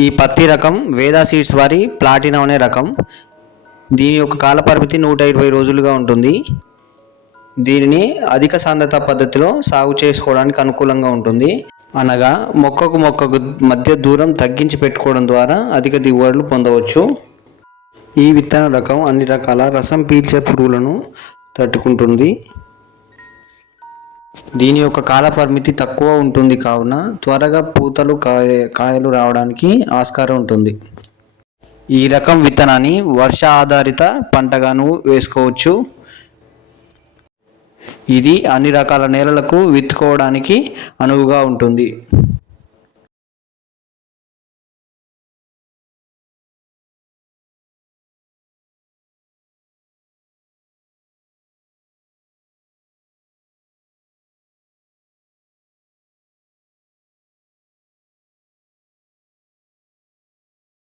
ఈ పత్తి రకం వేదా సీడ్స్ వారి ప్లాటినం అనే రకం. దీని యొక్క కాలపరిమితి 120 రోజులుగా ఉంటుంది. దీనిని అధిక సాంద్రత పద్ధతిలో సాగు చేసుకోవడానికి అనుకూలంగా ఉంటుంది. అనగా మొక్కకు మధ్య దూరం తగ్గించి పెట్టుకోవడం ద్వారా అధిక దిగుబడులు పొందవచ్చు. ఈ విత్తన రకం అన్ని రకాల రసం పీల్చే పురుగులను తట్టుకుంటుంది. దీని యొక్క కాల పరిమితి తక్కువ ఉంటుంది కావున త్వరగా పూతలు కాయలు రావడానికి ఆస్కారం ఉంటుంది. ఈ రకం విత్తనాన్ని వర్ష ఆధారిత పంటగాను వేసుకోవచ్చు. ఇది అన్ని రకాల నేలలకు విత్తుకోవడానికి అనువుగా ఉంటుంది.